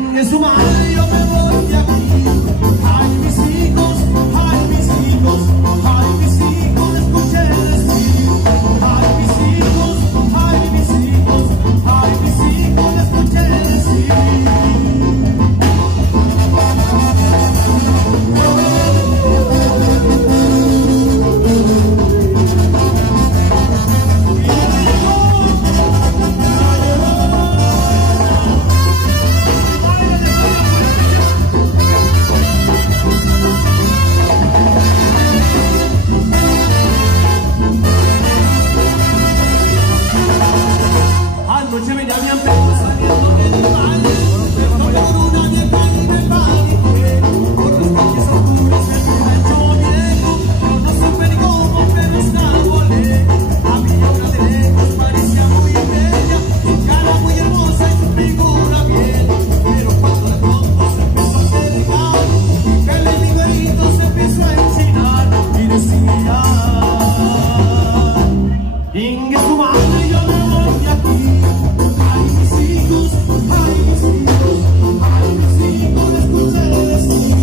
Chingue su madre, yo me voy de aquí. Ay, mis hijos, ay, mis hijos, ay, mis hijos, escuchen decir. Ay, mis hijos, ay, mis hijos, ay, mis hijos, escuchen decir. Anoche me llaman pero saliendo de mi madre. Me fue por una vieja y me paniqué. Por las calles oscuras me fui hecho muñeco. Yo no supe ni cómo, pero escabolé. Había una de lejos, parecía muy bella, su cara muy hermosa y su figura bien. Pero cuando de pronto se empezó a acercar y que el nivelito se empezó a enchinar y decía: Inge su madre, yo me voy de aquí. Ay, mis hijos, ay, mis hijos, ay, mis hijos, escuchen decir.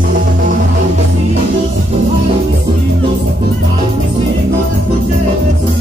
Ay, mis hijos, ay, mis hijos, ay, mis hijos, escuchen decir.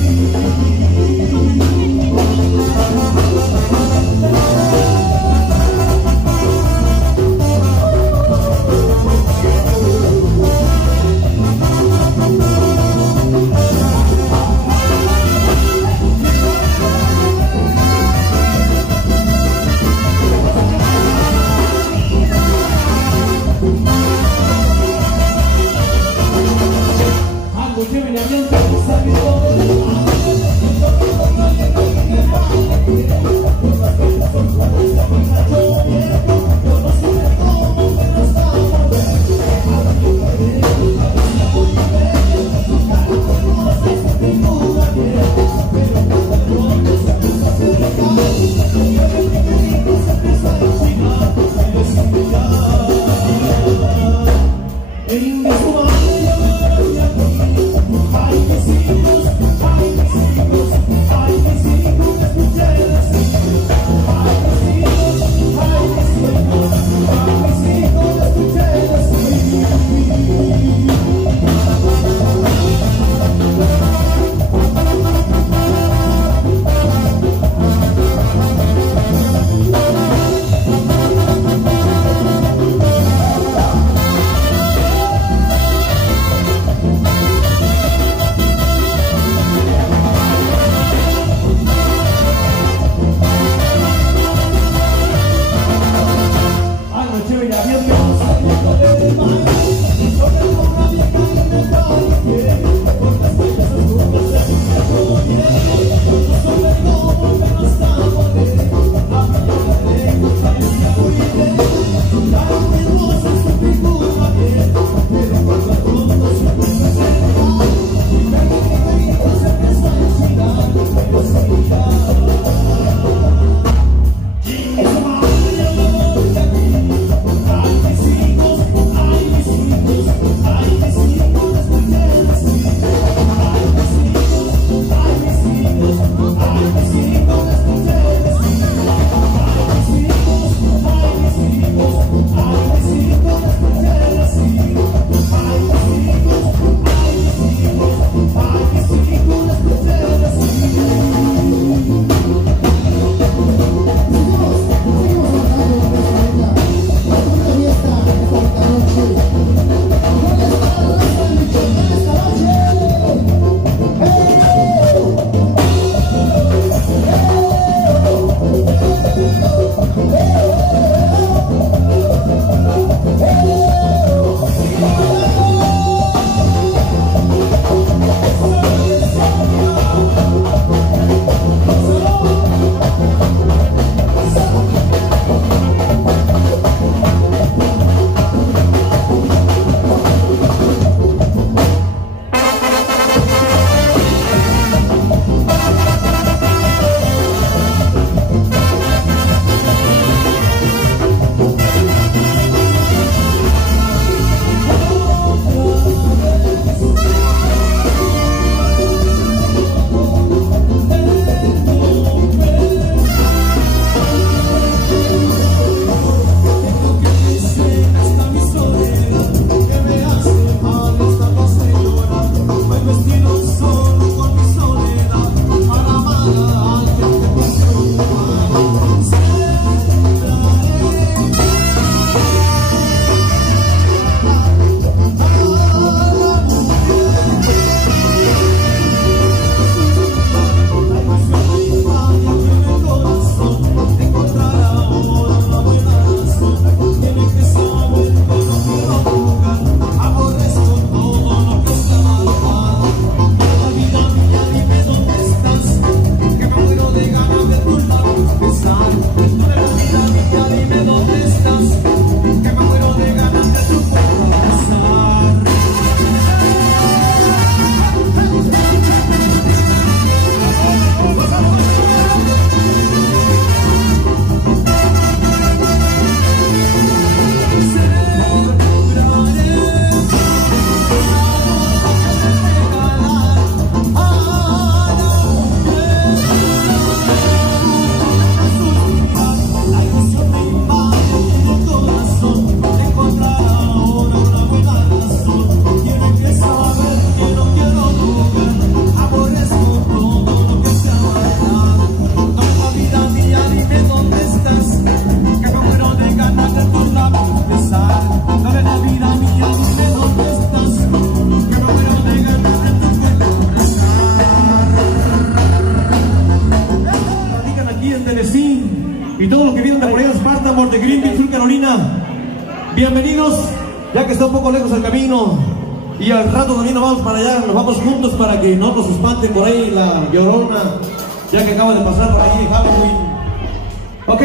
Anoche me llaman pero saliendo de mi madre. Me fue por una vieja y me paniqué. Por las calles oscuras me fui hecho muñeco. Yo no supe cómo, pero escabolé. Había una de lejos, parecía muy bella, su cara muy hermosa y su figura bien. Pero cuando de pronto se empezó a acercar y el nivelito se empezó a enchinar y decía: Inge su madre, yo me voy de aquí. Ay, mis hijos, ay, mis hijos, ay, mis hijos, escuchen decir. Ay, mis hijos, ay, mis hijos, ay, mis hijos, escuchen decir. Anoche me llaman pero saliendo de mi madre. Me fue por una vieja y me paniqué. Por las calles oscuras me fui hecho muñeco. Yo no supe cómo, pero escabolé. Había una de lejos, parecía muy bella, su cara muy hermosa y su figura bien. Pero cuando de pronto se empezó a acercar y que el nivelito se empezó a enchinar y decía: Chingue su madre, yo me voy de aquí. Ay, mis hijos, ay, mis Carolina. Bienvenidos, ya que está un poco lejos el camino. Y al rato también nos vamos para allá, nos vamos juntos para que no nos espanten por ahí la Llorona, ya que acaba de pasar por ahí Halloween. Ok.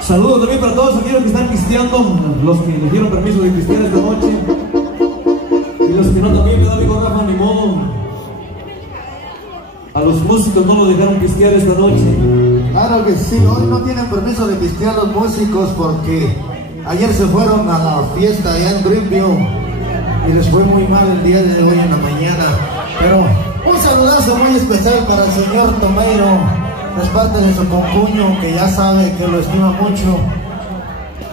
Saludos también para todos aquellos que están pisteando, los que nos dieron permiso de pistear esta noche. Y los que no también, mi amigo Rafa, ni modo. A los músicos no lo dejaron pistear esta noche. Claro que sí, hoy no tienen permiso de pistear los músicos porque ayer se fueron a la fiesta allá en Greenville y les fue muy mal el día de hoy en la mañana. Pero un saludazo muy especial para el señor Tomeiro, es parte de su concuño que ya sabe que lo estima mucho.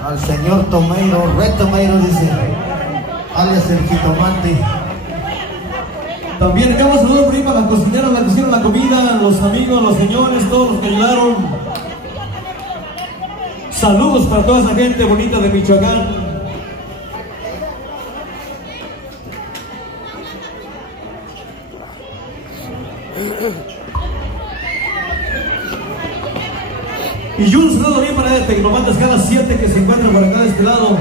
Al señor Tomeiro, Red Tomeiro dice, alias el jitomate. También acá un saludo por ahí para las cocineras, las que hicieron la comida, los amigos, los señores, todos los que ayudaron. Saludos para toda esa gente bonita de Michoacán. Y un saludo también para Tecnomantas Escala 7 que se encuentran por acá de este lado.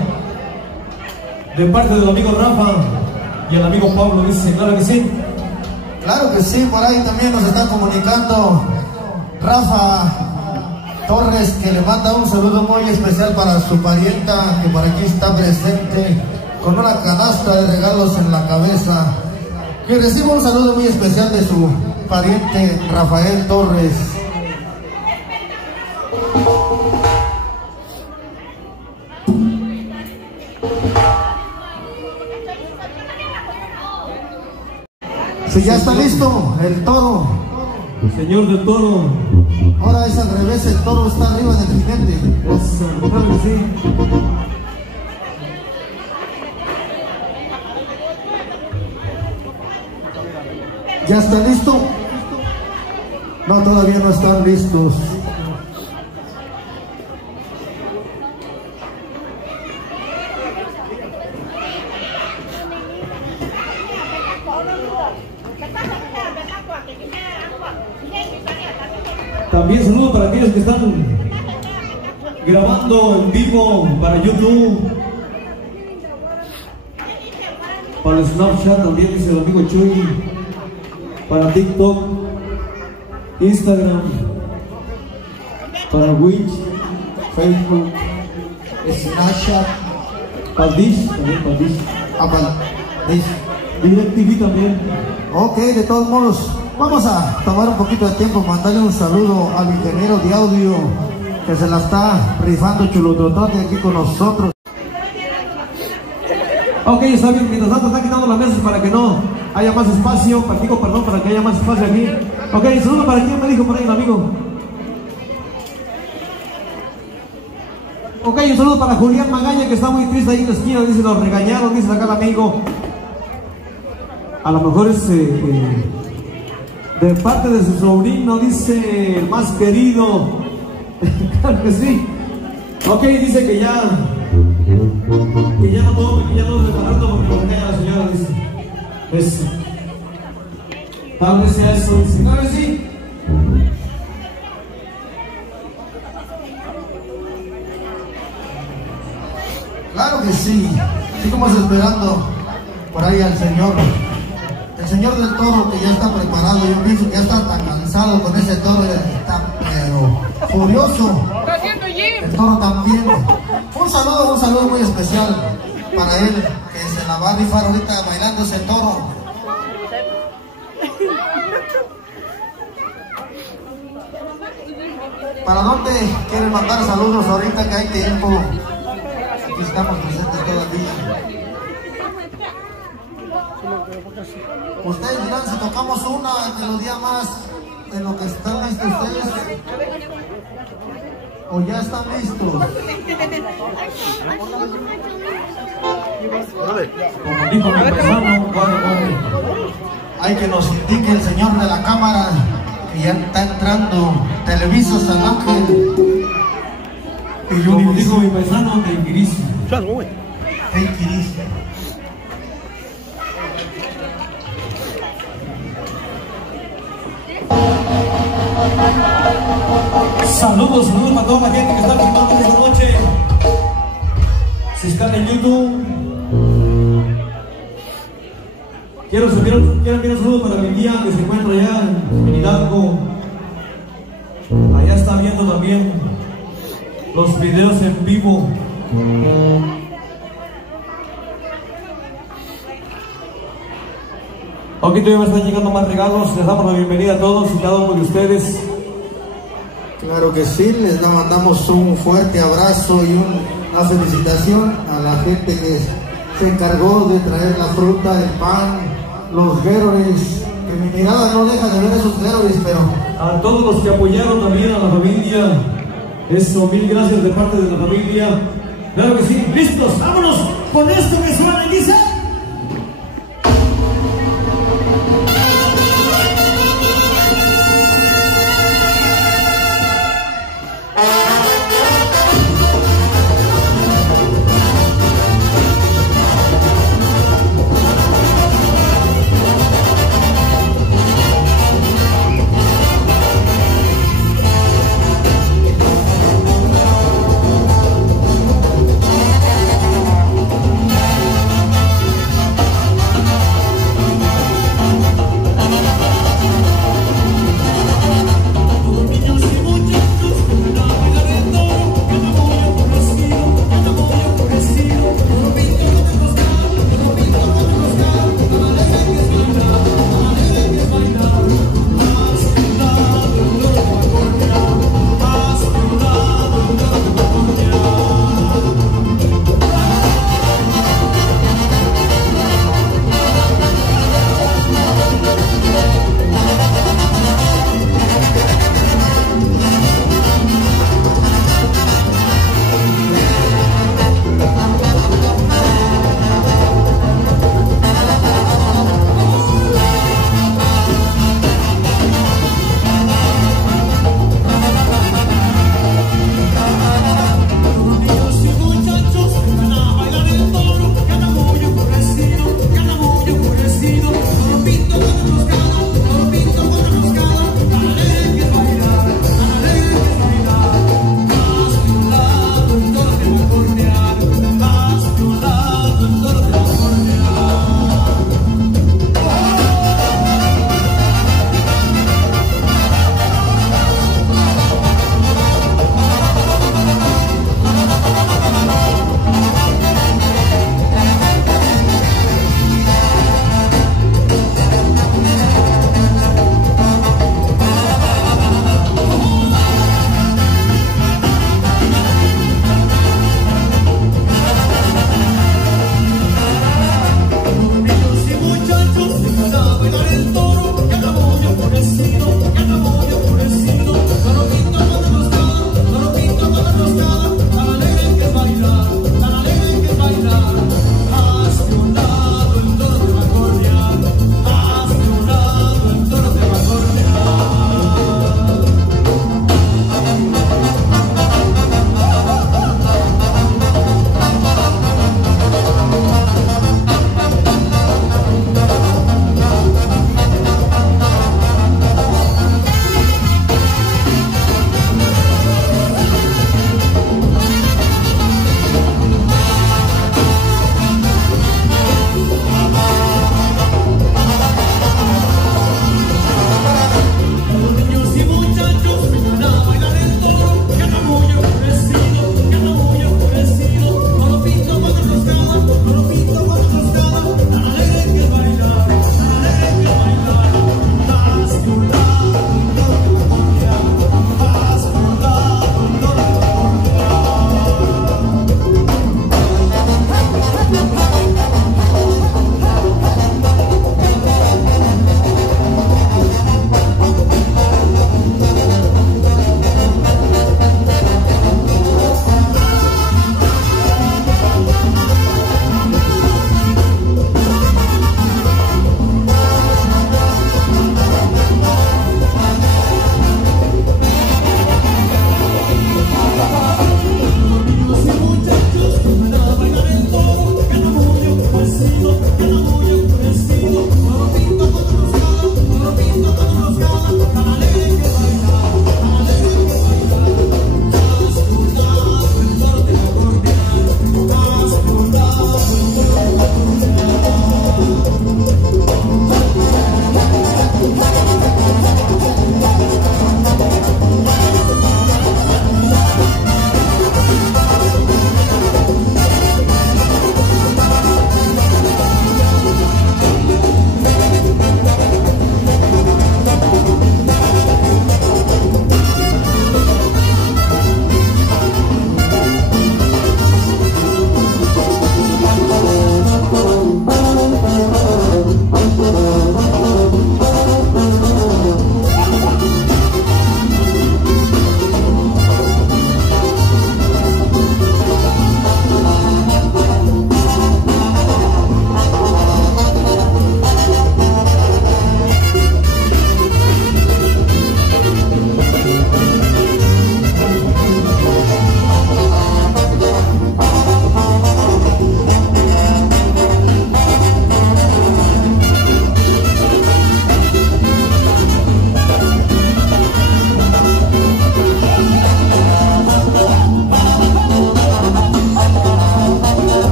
De parte del amigo Rafa y el amigo Pablo, dice, claro que sí. Claro que sí, por ahí también nos está comunicando Rafa Torres, que le manda un saludo muy especial para su parienta, que por aquí está presente, con una canasta de regalos en la cabeza. Que reciba un saludo muy especial de su pariente Rafael Torres. Si ya está listo el toro. El señor del toro. Ahora es al revés, el toro está arriba del jinete. Claro que sí. ¿Ya está listo? No, todavía no están listos. También saludo para aquellos que están grabando en vivo para YouTube, para el Snapchat también, dice el amigo Chuy, para TikTok, Instagram, para Twitch, Facebook, Snapchat, para Dish, también para Dish, DirecTV también. Ok, de todos modos, vamos a tomar un poquito de tiempo, mandarle un saludo al ingeniero de audio que se la está rifando chulototote aquí con nosotros. Ok, está bien, mientras tanto están quitando las mesas para que no haya más espacio, perdón, para que haya más espacio aquí. Ok, saludo para quien me dijo por ahí el amigo. Ok, un saludo para Julián Magaña, que está muy triste ahí en la esquina, dice, los regañaron, dice acá el amigo. A lo mejor es de parte de su sobrino, dice, el más querido. Claro que sí. Ok, dice que ya no tome, que ya no le barato porque lo regaña la señora, dice. Pues, tal vez sea eso, dice. Claro que sí. Claro que sí. Seguimos esperando por ahí al señor. El señor del toro, que ya está preparado. Yo pienso que ya está tan cansado con ese toro, está pero furioso. El toro también. Un saludo muy especial para él, que se la va a rifar ahorita bailando ese toro. ¿Para dónde quieren mandar saludos ahorita que hay tiempo? Aquí estamos presentes todavía. Ustedes dirán si tocamos una melodía más de lo que están listos ustedes, o ya están listos. Como dijo mi paisano, hay que nos indique el señor de la cámara que ya está entrando Televisa San Ángel. Y yo digo mi paisano de Inquiricio. Saludos, saludos para toda la gente que está filmando esta noche. Si están en YouTube, quiero enviar un saludo para mi tía que se encuentra allá en Hidalgo. Allá está viendo también los videos en vivo. Aquí todavía me están llegando más regalos. Les damos la bienvenida a todos y cada uno de ustedes. Claro que sí, les mandamos un fuerte abrazo y una felicitación a la gente que se encargó de traer la fruta, el pan, los Gatorades, que mi mirada no deja de ver esos Gatorades, pero... A todos los que apoyaron también a la familia, eso, mil gracias de parte de la familia. Claro que sí, listos, vámonos con esto que suena y dice...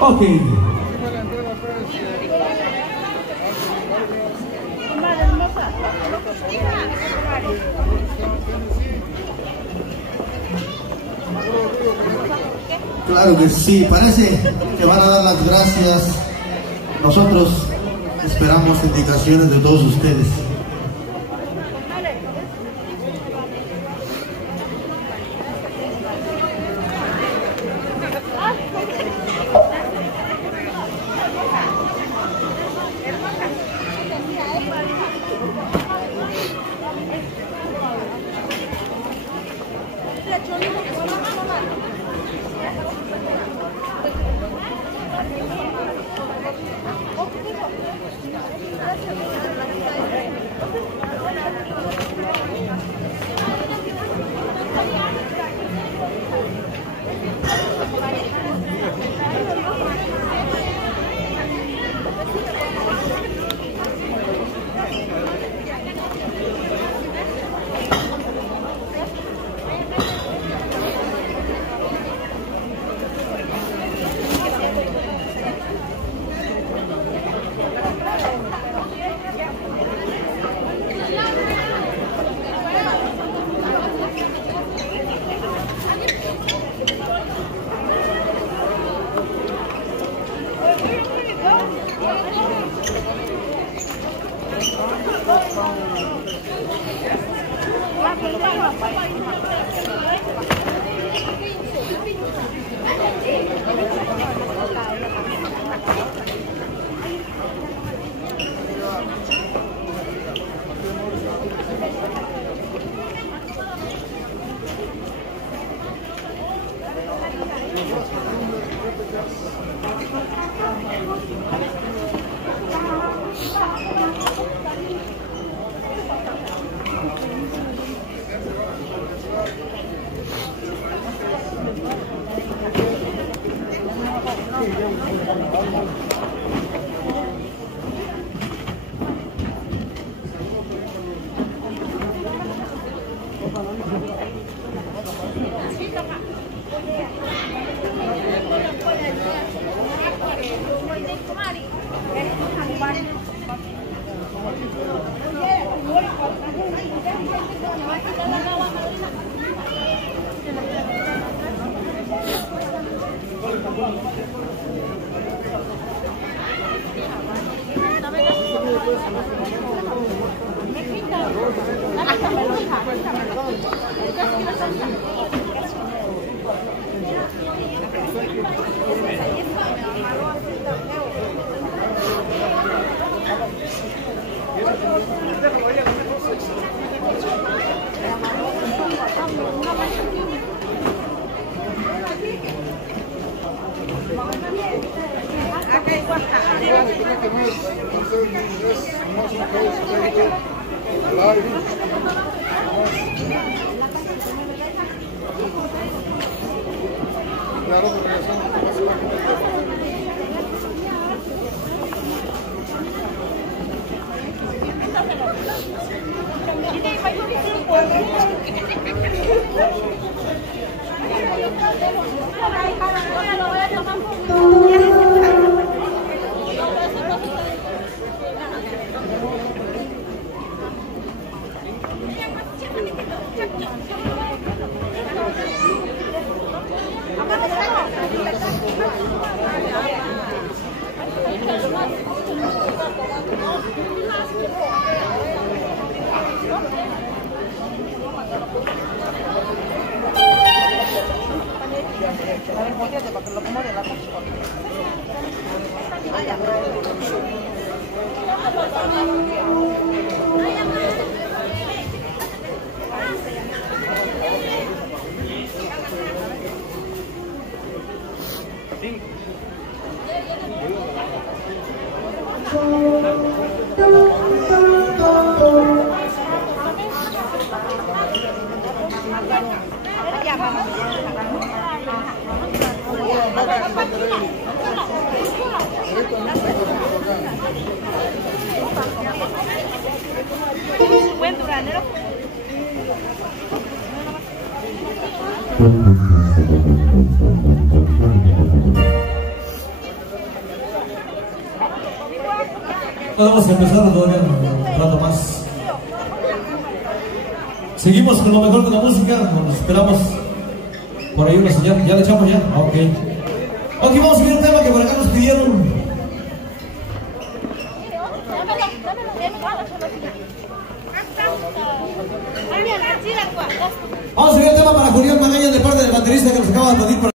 Ok. Claro que sí, parece que van a dar las gracias. Nosotros esperamos indicaciones de todos ustedes. No vamos a empezar todavía un rato más. Seguimos con lo mejor de la música, nos esperamos por ahí una señal. ¿Ya le echamos ya? Ok. Ok, vamos a seguir un tema que por acá nos pidieron. Vamos a seguir el tema para Julián Magaña de parte del baterista que nos acaba de pedir.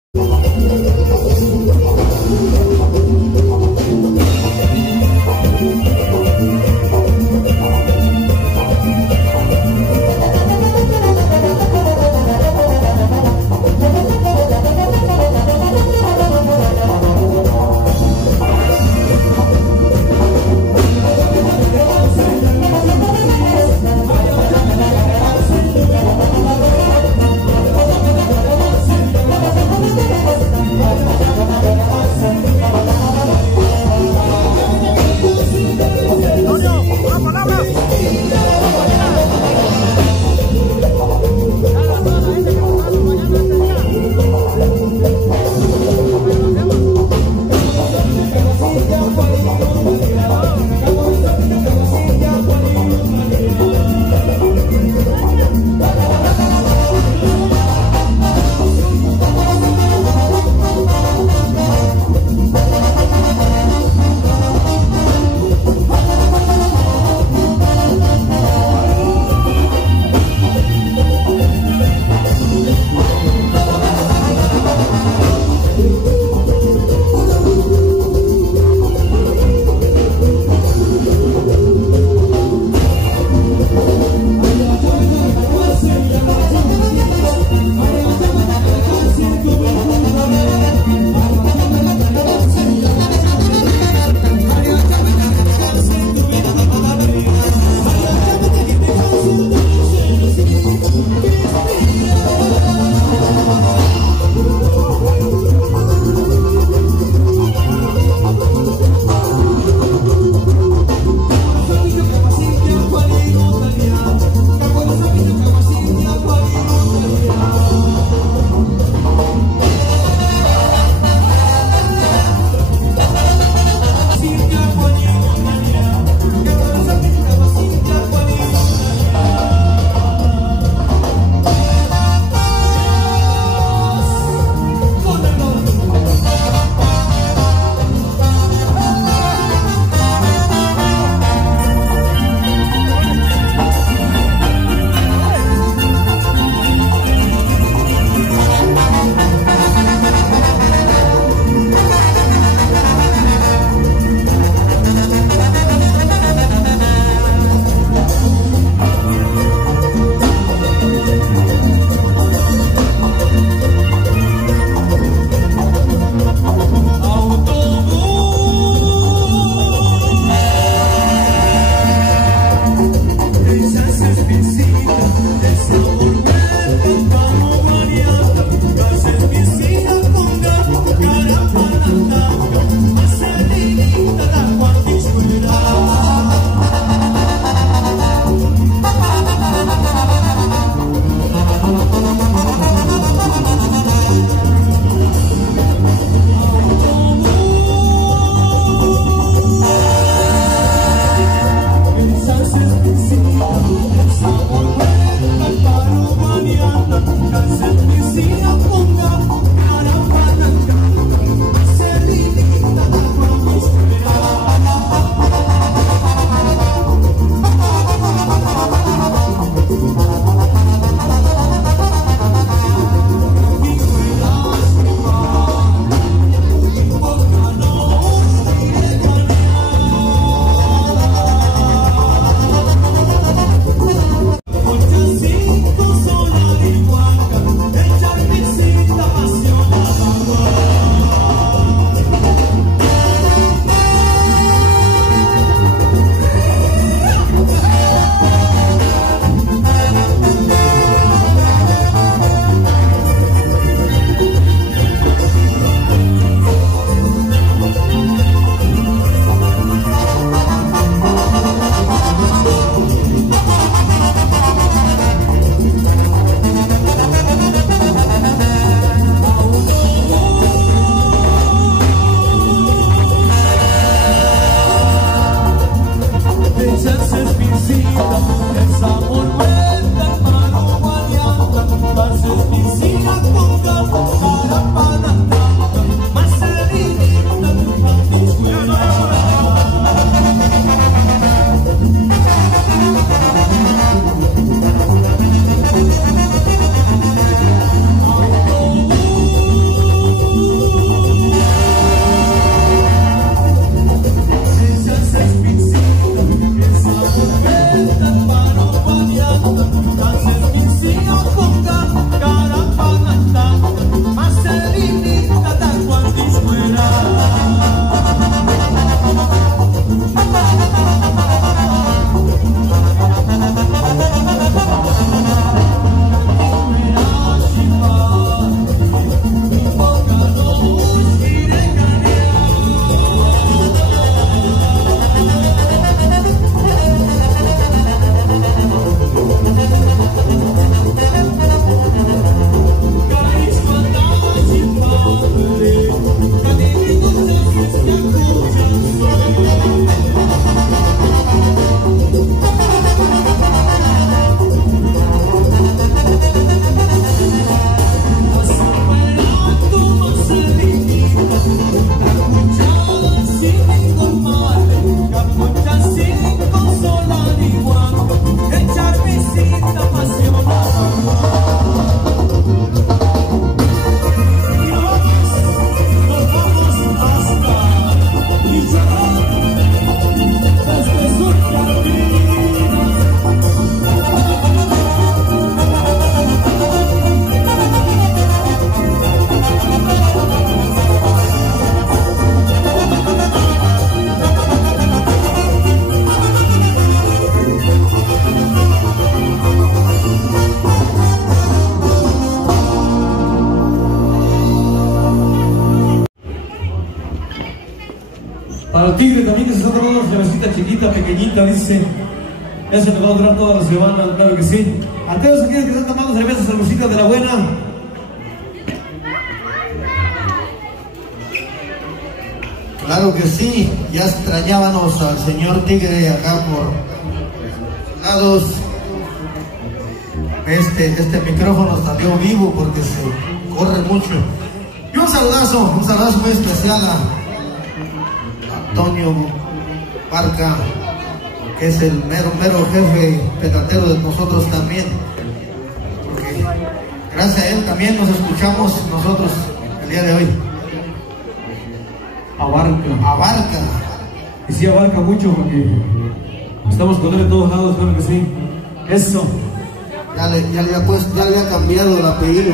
Para el tigre también que se está tomando una cervecita chiquita, pequeñita, dice. Ese me va a durar toda la semana, claro que sí. A todos aquellos que están tomando cervezas saluditas de la buena. Claro que sí, ya extrañábamos al señor Tigre acá por lados. Este micrófono salió vivo porque se corre mucho. Y un saludazo muy especial a Antonio Barca, que es el mero jefe petatero de nosotros también, porque gracias a él también nos escuchamos nosotros el día de hoy. Abarca. Y sí, abarca mucho porque estamos con él en todos lados, claro que sí. Eso. Ya le había cambiado el apellido.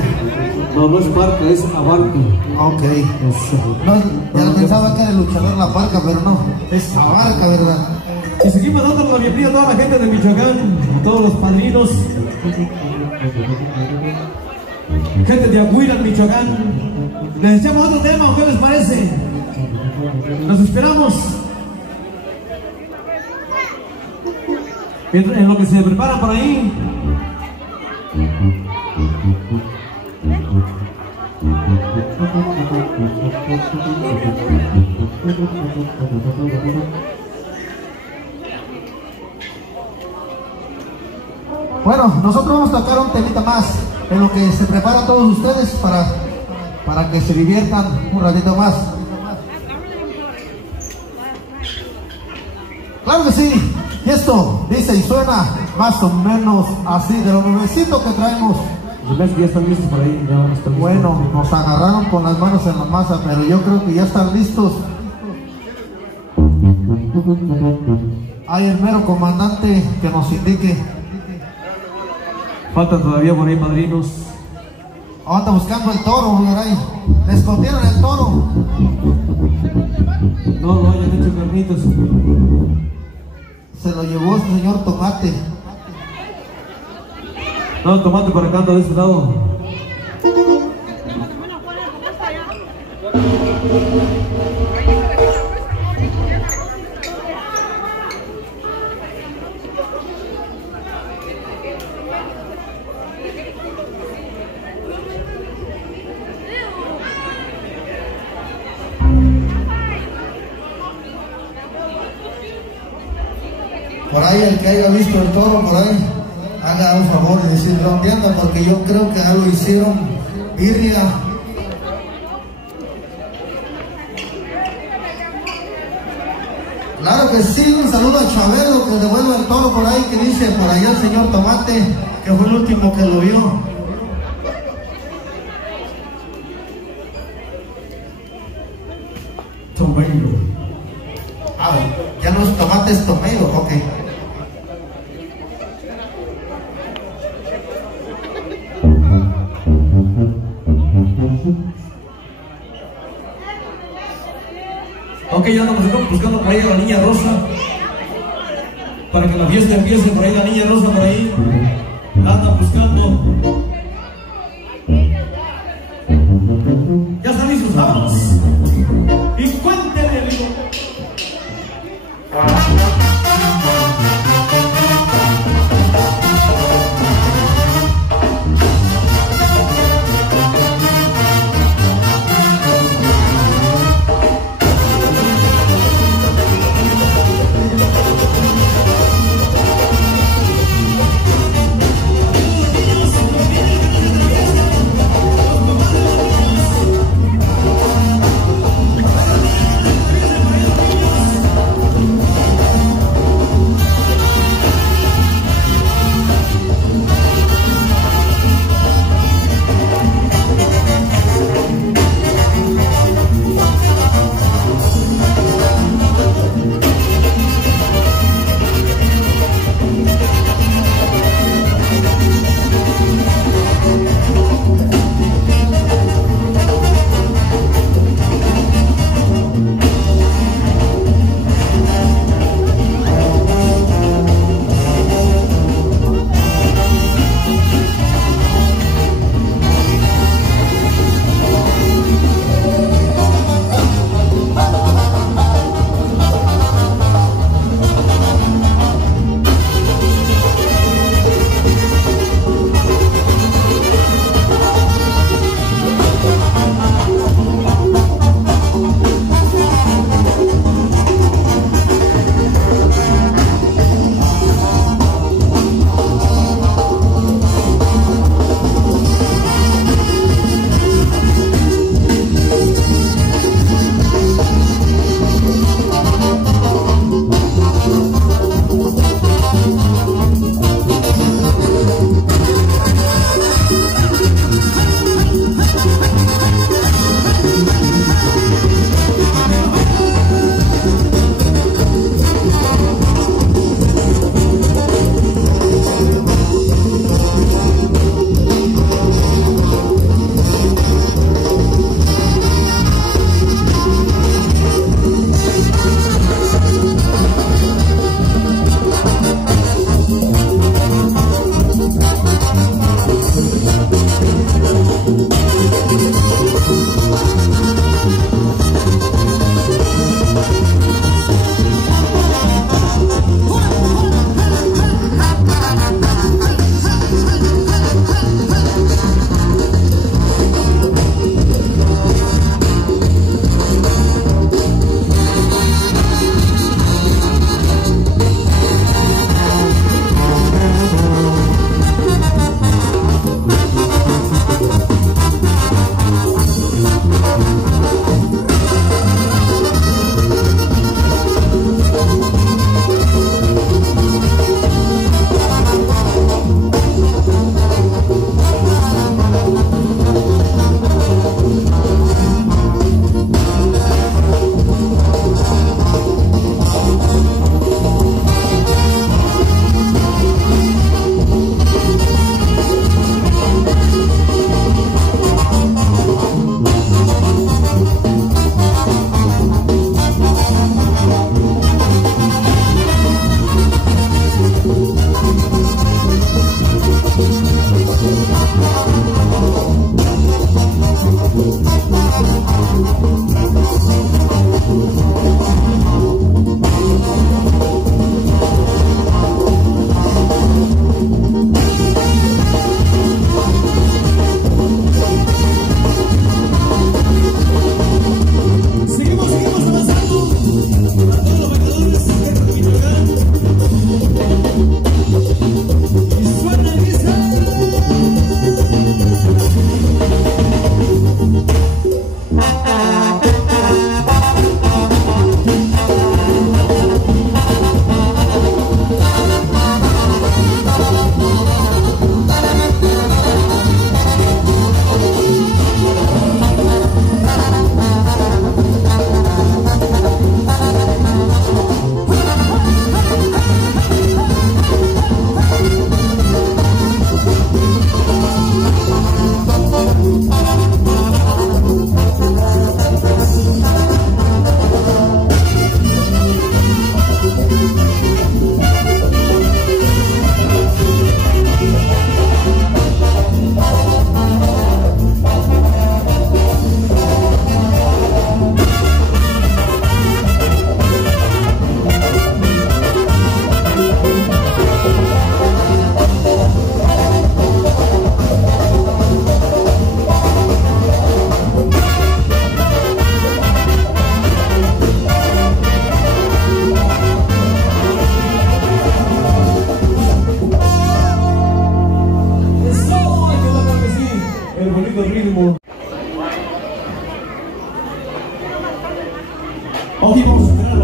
No es Barca, es Abarca. Ok. Eso. No, ya pensaba que era el luchador La Barca, pero no, es Abarca, ¿verdad? Y seguimos dando la bienvenida a toda la gente de Michoacán, a todos los padrinos, gente de Aguilar, Michoacán. Les echamos otro tema, ¿qué les parece? Nos esperamos. En lo que se prepara por ahí. Bueno, nosotros vamos a tocar un temita más en lo que se preparan todos ustedes para que se diviertan un ratito más. Claro que sí, y esto dice y suena más o menos así, de lo nuevecito que traemos. Ya están listos por ahí, ya van a estar listos. Bueno, nos agarraron con las manos en la masa, pero yo creo que ya están listos. Hay el mero comandante que nos indique. Falta todavía por ahí, padrinos. Anda buscando el toro, por ahí. Le escondieron el toro. No, ya han hecho carnitas. Se lo llevó el señor Tomate. No, el tomate para acá anda de este lado. Por ahí el que haya visto el toro, por ahí, haga un favor de decir dónde anda, porque yo creo que algo hicieron birria. Claro que sí, un saludo a Chabelo que devuelve el toro por ahí, que dice por allá el señor Tomate, que fue el último que lo vio. Tomero. Ah, ya no es Tomate, es Tomero, ok. Ok, ya andamos buscando por ahí a la niña Rosa. Para que la fiesta empiece por ahí, la niña Rosa por ahí. La andan buscando. Ya están listos, vamos. Y cuéntenme, amigo.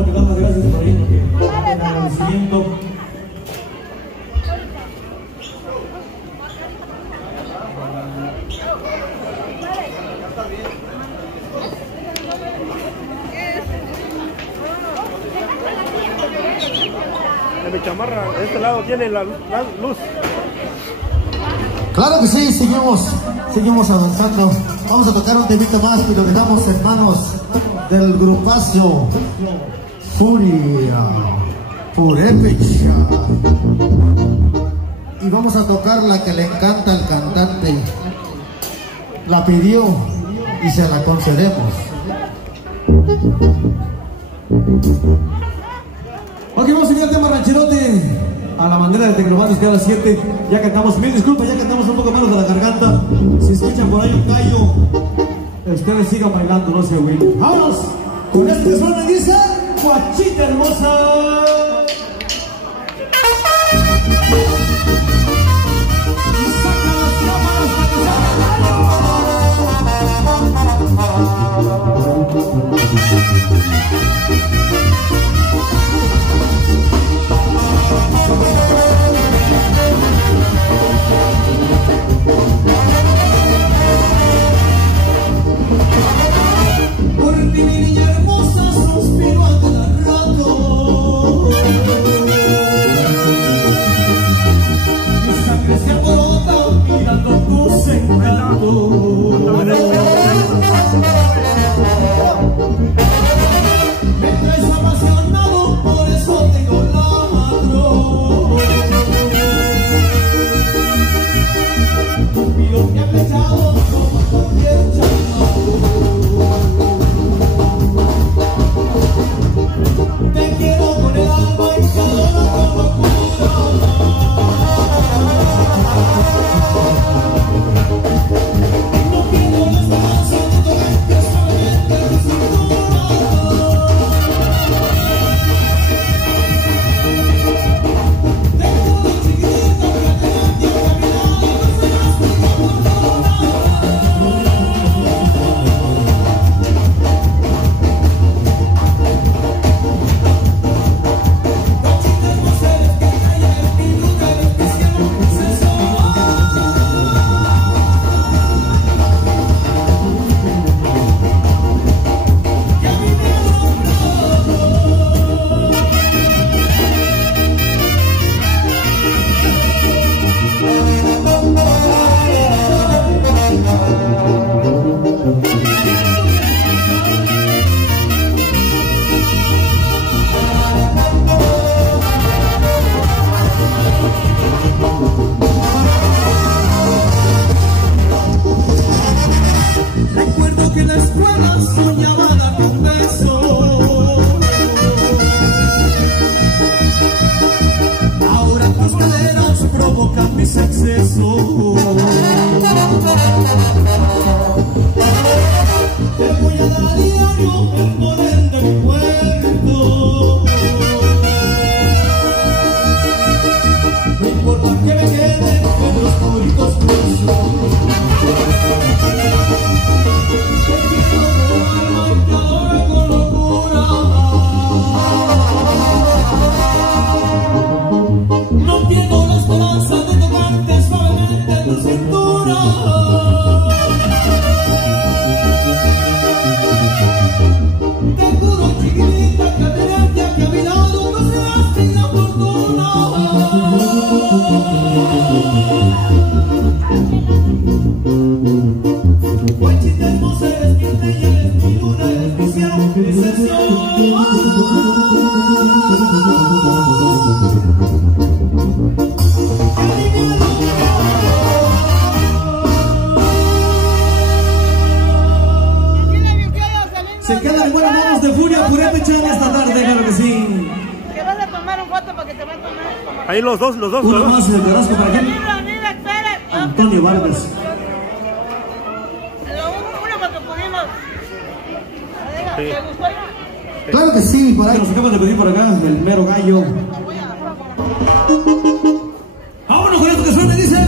que dar las gracias por ahí, porque en agradecimiento. Mi chamarra, de este lado tiene la luz. Claro que sí, seguimos avanzando. Vamos a tocar un temita más y lo dejamos en manos del grupazo Furia Purépecha. Y vamos a tocar la que le encanta al cantante. La pidió y se la concedemos. Ok, vamos a seguir el tema rancherote a la manera de Tecnobandos, que a las 7 ya cantamos. Mil disculpas, ya cantamos un poco menos de la garganta. Si escuchan por ahí un gallo, ustedes sigan bailando, no se agüiten. Vámonos con este que suena y dice: Guachita hermosa. Por ti, mi niña hermosa, suspiro a cada rato. Mi sangre se alborota mirando tus encantos. Me traes apasionado, por eso te idolatro. Tu piel me ha flechado como cualquier chaval. Te quiero con el alma y te adoro con locura. No pido la esperanza de tocarte solamente tu cintura. Te juro, chiquitita, que tenerte a mi lado no serás mi fortuna. Recuerdo que en la escuela soñaba darte un beso. Ahora tus caderas provocan mis excesos. Te voy a dar a diario el poder de mi cuerpo. No importa que me quede en los puritos huesos. Te quiero con el alma y te adoro con locura. No pierdo la esperanza de tocarte suavemente en tu cintura. Te juro, chiquitita, que tenerte aquí a mi lado no serás mi fortuna. Guachita hermosa, eres mi estrella, eres mi luna, eres mi cielo, eres el sol. Se quedan en buenas manos de Furia Purépecha en esta tarde, claro que sí. ¿Te vas a tomar un foto para que te va a tomar? Ahí los dos. Uno más en el Carrasco para quién. Mira, espera. Antonio Vargas. Uno para que pudimos. Sí. ¿Te gustó ya? Claro que sí, por ahí. Nos acaban de pedir por acá el mero gallo. Vámonos con esto que suena y dice: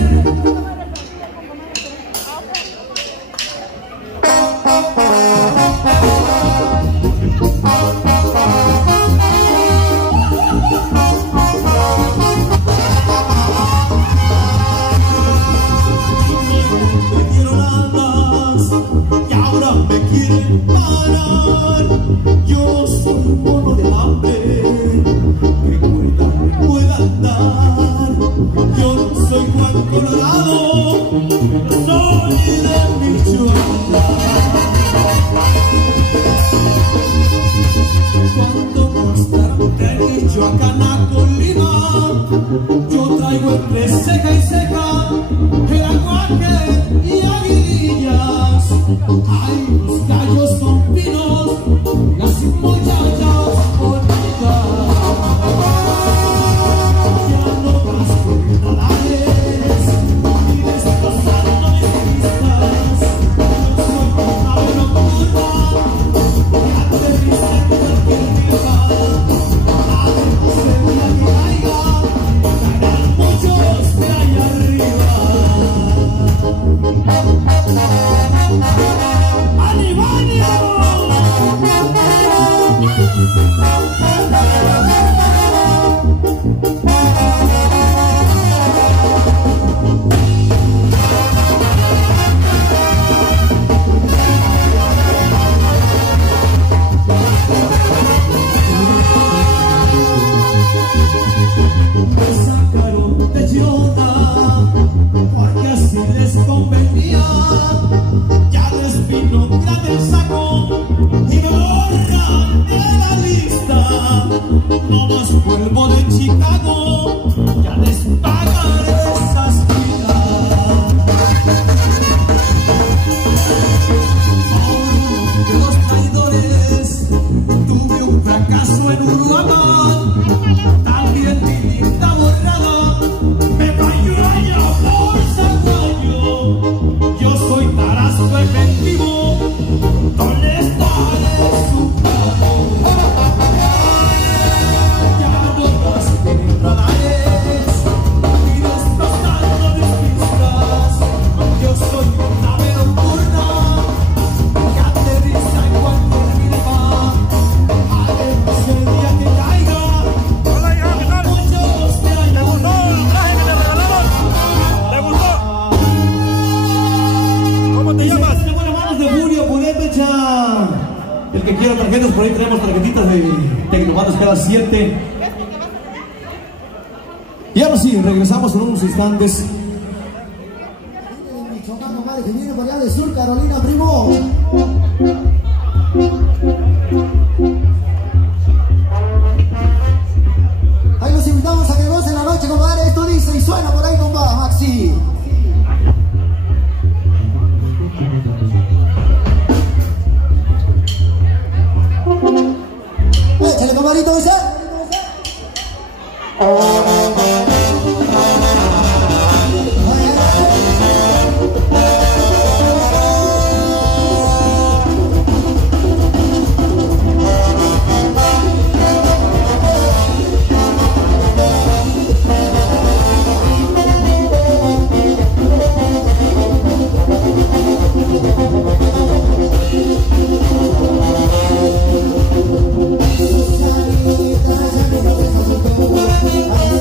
tanto mostrar de Michoacán a Colima, yo traigo entre ceja y ceja el aguaje y aguilillas. Ay, los gallos son finos, las muchachas bonitas. Ya no más corredores y destrozando mis pistas. Yo soy una ave nocturna que aterriza en cualquier lugar. Además el día que caiga, caerán muchos de allá arriba. ¡Animanio! Me sacaron de Girona porque así les convenía. Ya les vino grande el saco y me borran de la lista. No más vuelvo de Chicago, ya les pagaré esas vidas. De los traidores tuve un fracaso en Uruguay. También mi linda borrada me falló allá por Zaguayo. Yo soy tarasco efectivo, no les daré su pago. Ya no más tienen radares y destrozando mis pistas. Yo soy una ave nocturna que aterriza en cualquier milpa. Además el día que caiga, Hola, hija, ¿qué tal? muchos de allá ¿Te gustó el traje que te regalaron? ¿Te gustó? ¿Cómo te llamas? De buenas manos de Julio Purépecha. El que quiera tarjetas, por ahí tenemos tarjetitas de Tecnobandos cada 7. Y ahora sí, regresamos en unos instantes. Michoacán, compadre, que viene por allá de Sur Carolina, primo. Ahí los invitamos a que gocen la noche, compadre. Esto dice y suena por ahí, compadre, Maxi. Échale, compadrito, dice. Ay,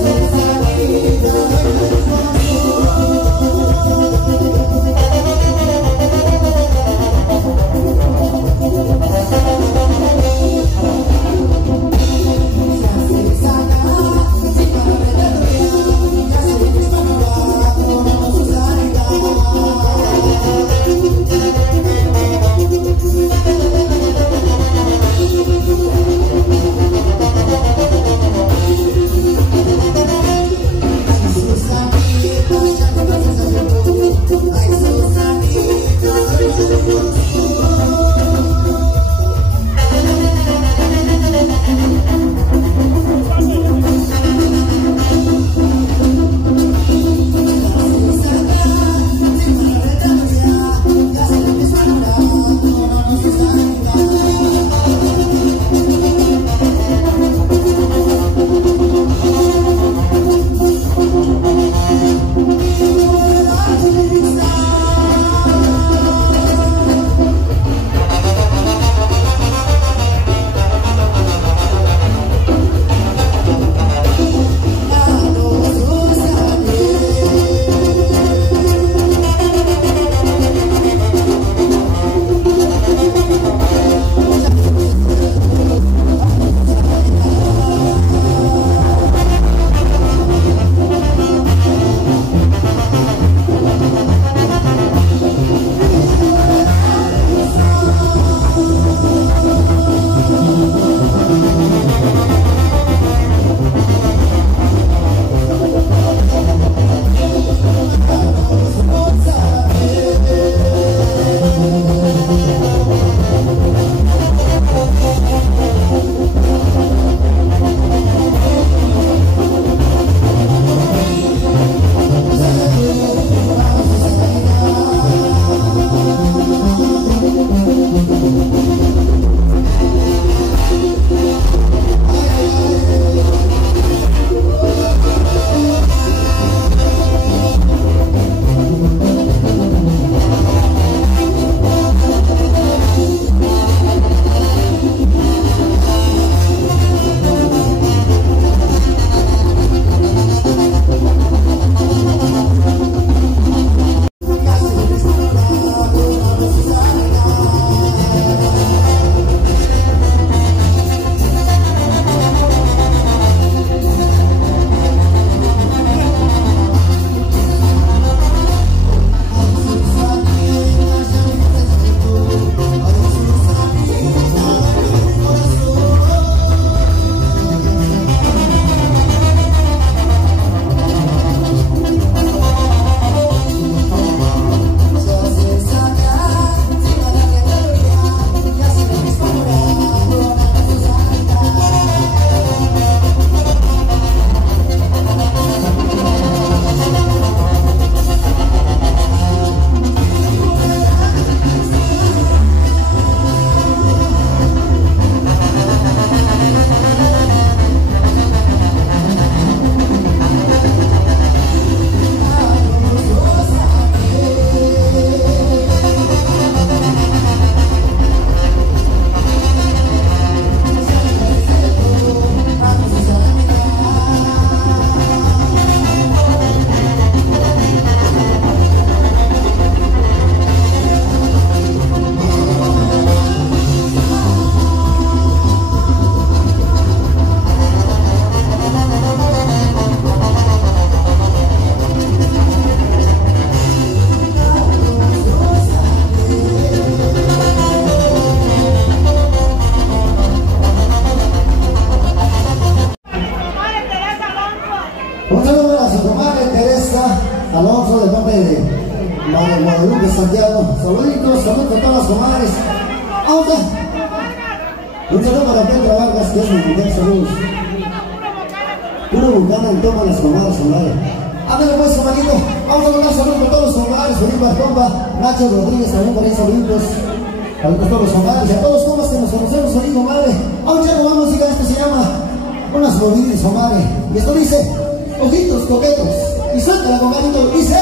corazón del nombre de Guadalupe Santiago. Saluditos, saludos a todas las comadres. ¡Auta! Un saludo para Pedro Vargas, que es mi mujer, saludos. Puro Bucana en toma las comadres, comadre. Ándale pues, comadrito. Vamos a mandar saludos para todos los comadres. Felipe Bartomba, Nacho Rodríguez, también por ahí saluditos. Saludos a todos los comadres y a todos los comas que nos conocemos hoy, comadre. Vamos, ya no vamos, diga, esto se llama Unas Rodríguez, comadre. Y esto dice, ojitos coquetos. Y suéltala, comadrito, dice.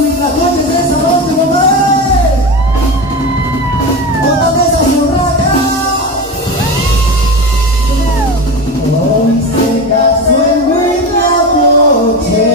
huitlacoches de esa noche, compadre. Otra de esas burracas. Hoy se casó el huitlacoche.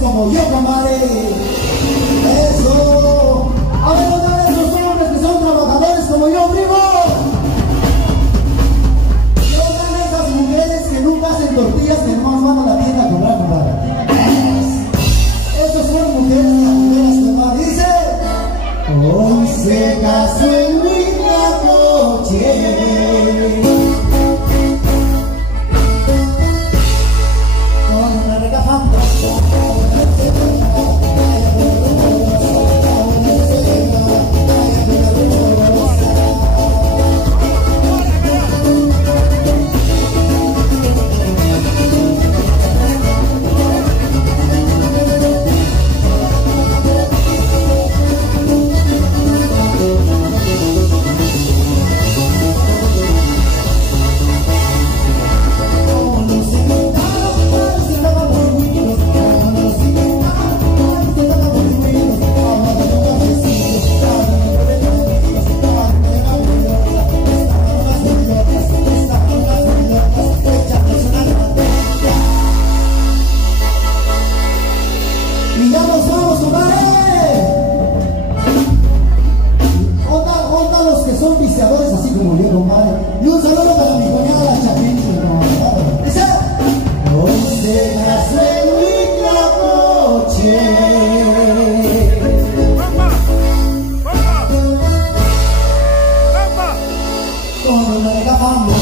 Como yo, compadre. Eso. A ver, otra vez los hombres que son trabajadores como yo, primo. No dan esas mujeres que nunca hacen tortillas, que nomás van a la tienda a comprar, compadre. Esas son mujeres trabajadoras, compadre. Dice: hoy se casó en Huitlacoche. Con una regafamba. Y ya nos vamos, compadre. Onda los que son viciadores así como yo, compadre. Y un saludo para mi cuñada, la Chapín. Dice: hoy se casó en Huitlacoche. Con una regafamba.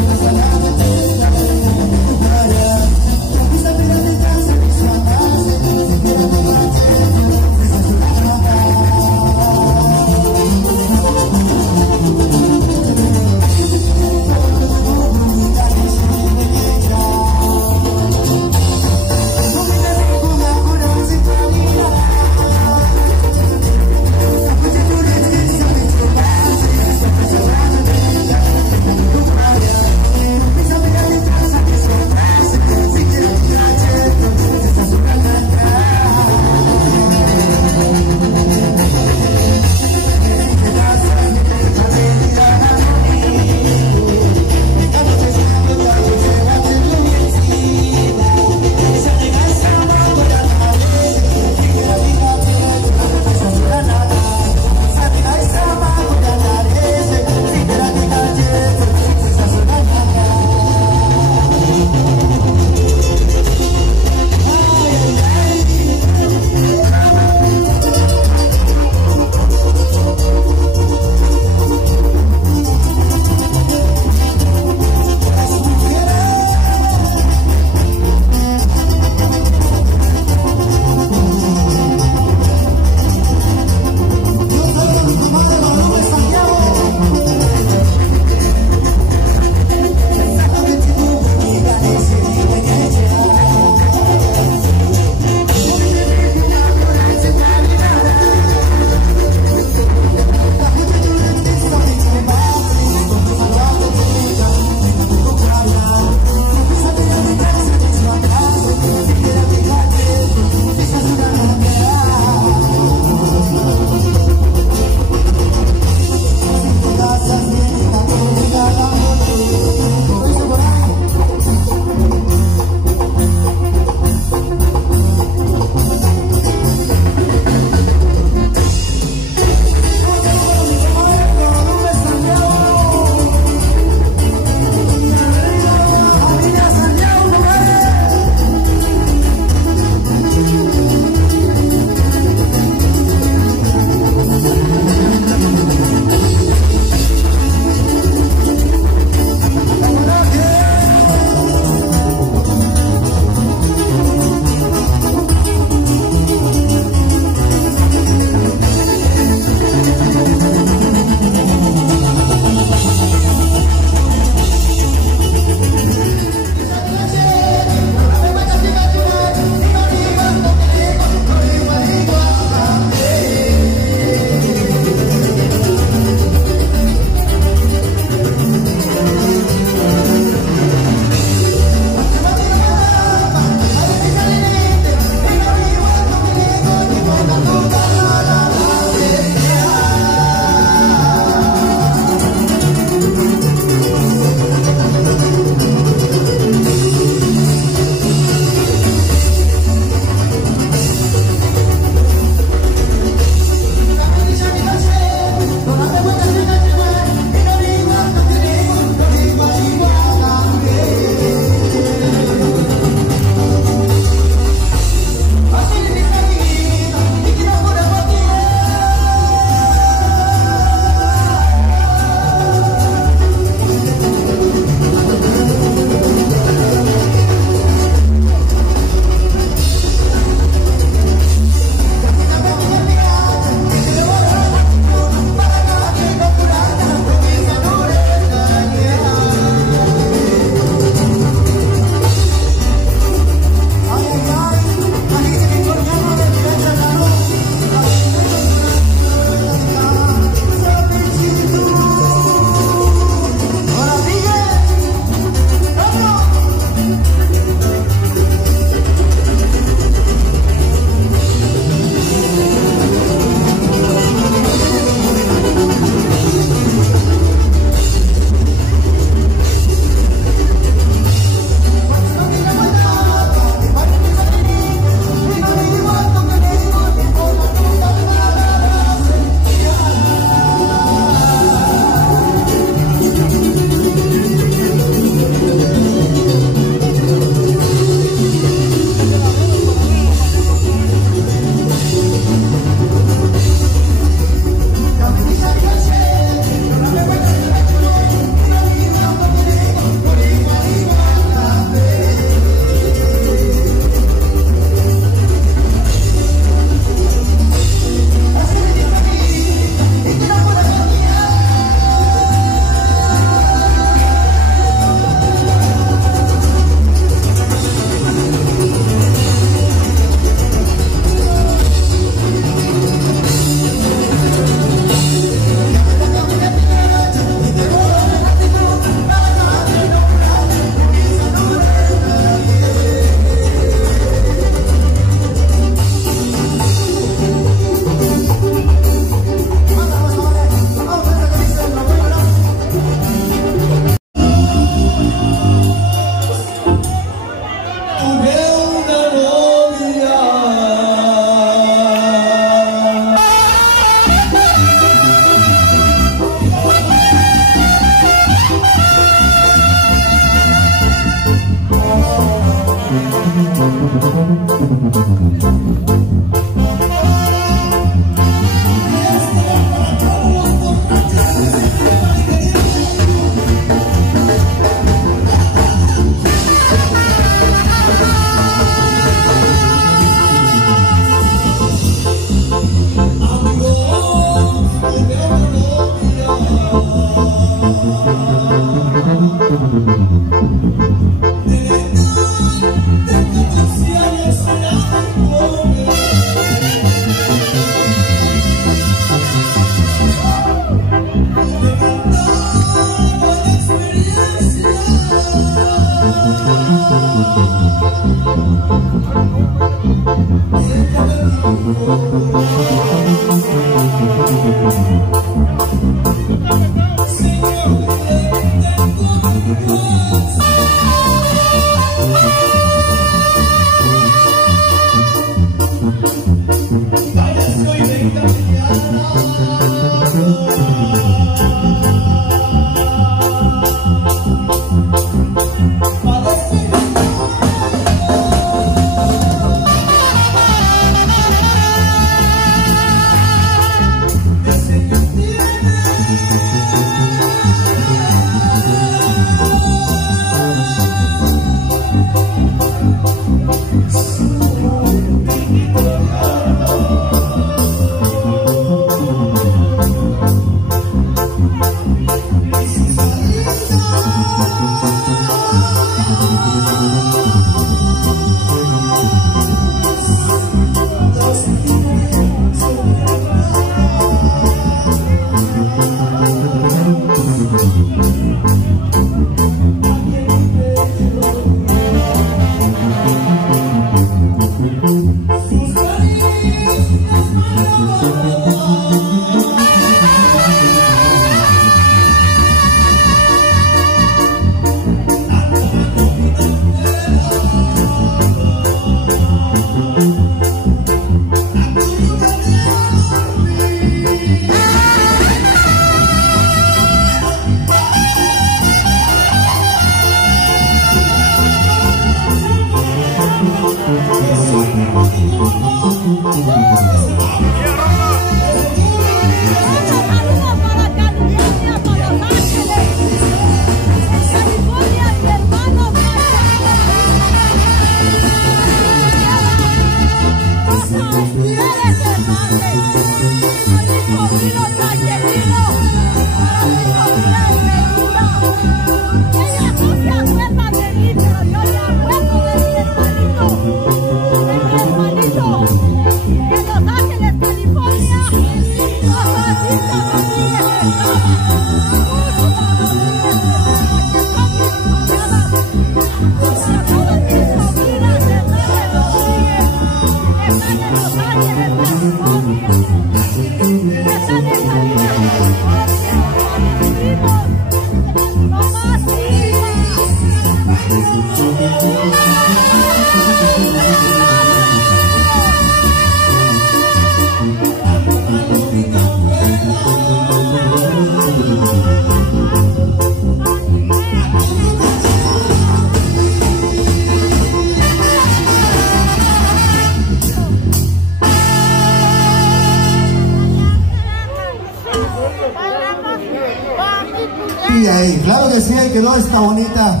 Claro que sí, quedó esta bonita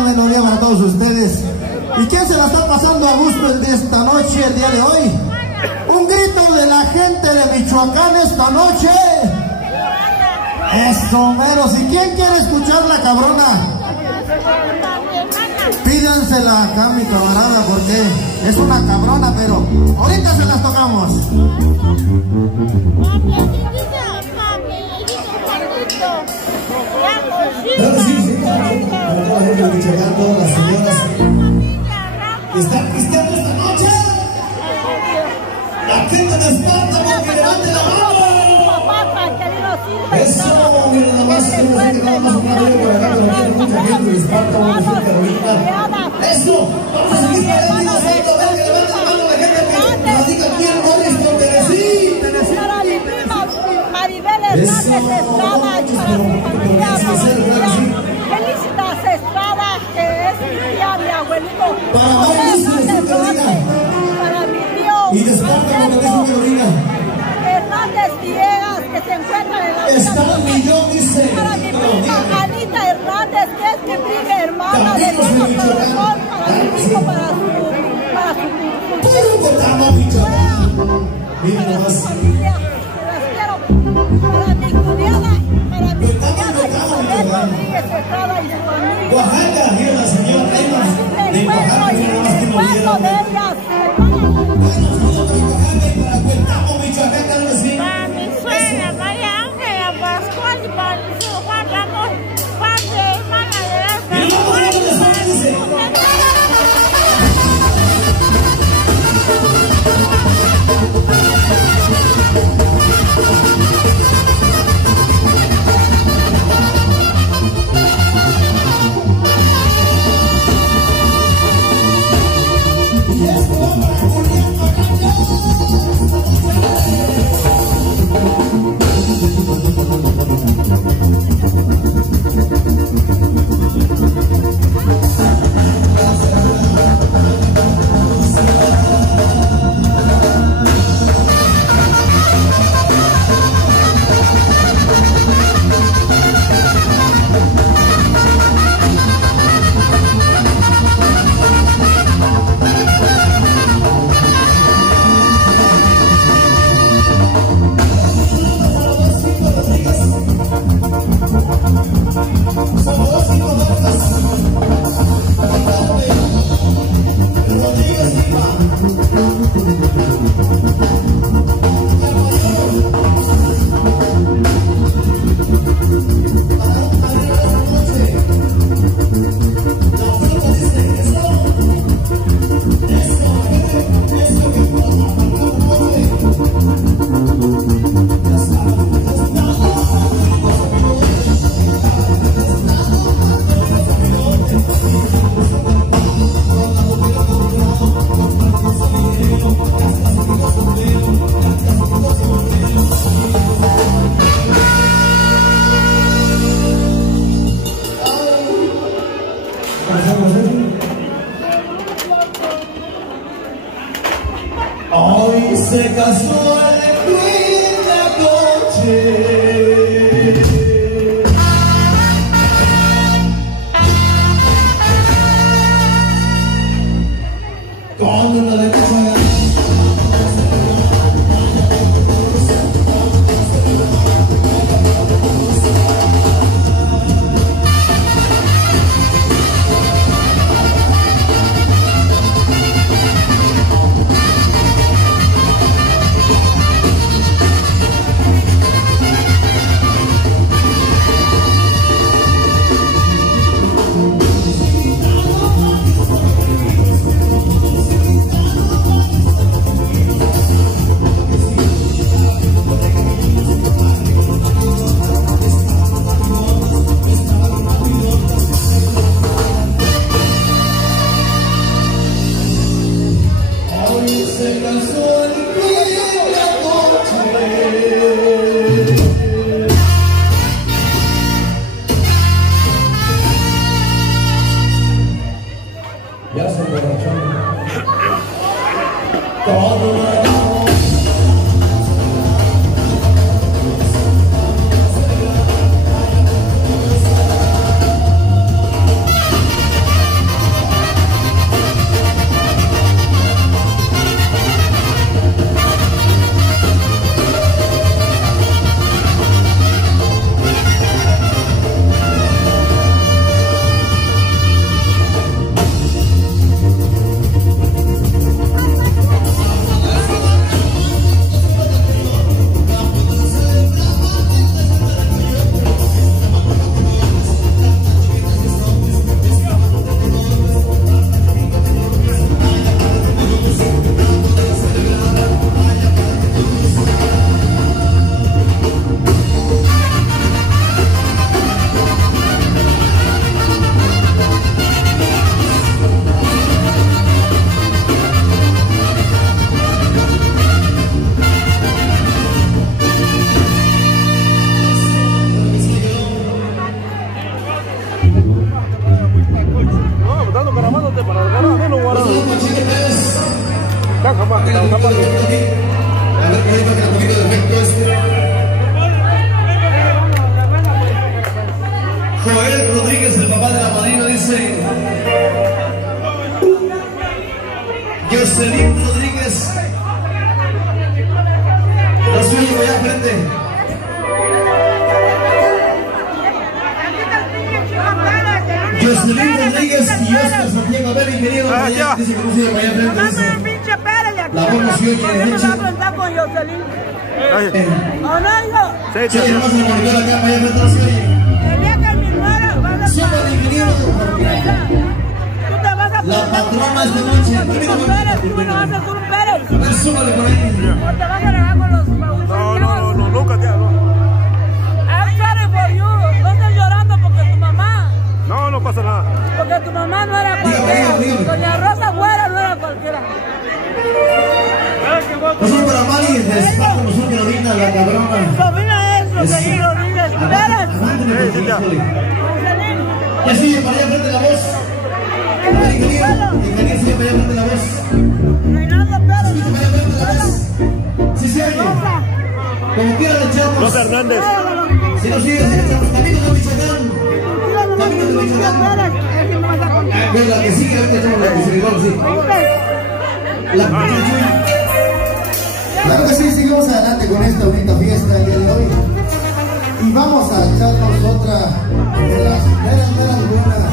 melodía para todos ustedes. ¿Y quién se la está pasando a gusto el de esta noche, el día de hoy? Un grito de la gente de Michoacán esta noche. Eso, meros. ¿Y quién quiere escuchar la cabrona? Pídansela acá, mi camarada, porque es una cabrona, pero ahorita se las tocamos. Claro que sí, sí, para toda la gente de Michoacán, todas las señoras que están pisteando esta noche. La gente de Esparta, que levante la mano. Eso, miren nada más, quiero decir que nada más un radio por acá, pero tiene mucha gente de Esparta, vamos a decir Carolina. Eso, vamos a seguir para el Esparta, a ver que levante la mano la gente que nos diga quién no es por Tennessee. Para mi prima Maribel Hernández Estrada y para mi familia Felicitas Estrada, que es mi tía, mi abuelito. Para mi tío y de Esparta, Carolina. Hernández Villegas, que se encuentra en la Está un millón, dice. para mi prima Anita Hernández, que es mi prima hermana de Nuevo Corazón, para mi hijo, para su Puro Botano, Michoacán. Miren nomás. familia, las quiero. Para mi cuñada Isabel Rodríguez Estrada y su familia. Oaxaca, mira la señora Emma de Oaxaca, mira nomás que nos vieron. De ellas, Para mi suegra María Ángela Pascual y para mi hijo Juan Ramón, padre, hermana de las Hoy se casó el Queen la noche. Con una lechuga. Joel Rodríguez, el papá de la madrina, dice: Jocelyn Rodríguez, la suya allá frente. Jocelyn Rodríguez y Oscar Santiago, a ver, ingeniero, allá, dice que no sigue para allá frente, dice. La voz no se oye, ¿Por qué me va a preguntar con Jocelyn? ¿O no, hijo? Sí, vamos a monitor acá para allá frente, no se oye. El día que mi nuera va a Súper ingeniero. Tú te vas a La patrona esta noche. con Pérez, tú no vas a hacer un Pérez. A ver, súbale por ahí. O te vas a grabar con los mauricianos. No, nunca te hago. I'm sorry for you. No estés llorando porque tu mamá. No pasa nada. Porque tu mamá no era cualquiera. dígame. Doña Rosa Güera no era cualquiera. Nosotros para Mari, está con nosotros Carolina, la cabrona. Sobrina es Jocelyn Rodríguez. Pérez. Ya sigue para allá frente la voz. A ver, ingeniero sigue para allá frente la voz. Reinaldo Pérez. Sigue para allá frente la voz. Si se oye. Como quiera le echamos. Rosa Hernández. Si no sigue, le echamos. Camino de Michoacán. Camino de Michoacán. Pero la que sigue, ahorita echamos la que sigue. Vamos, sí. La Claro que sí, seguimos adelante con esta bonita fiesta el día de hoy. Y vamos a echarnos otra de las meras buenas.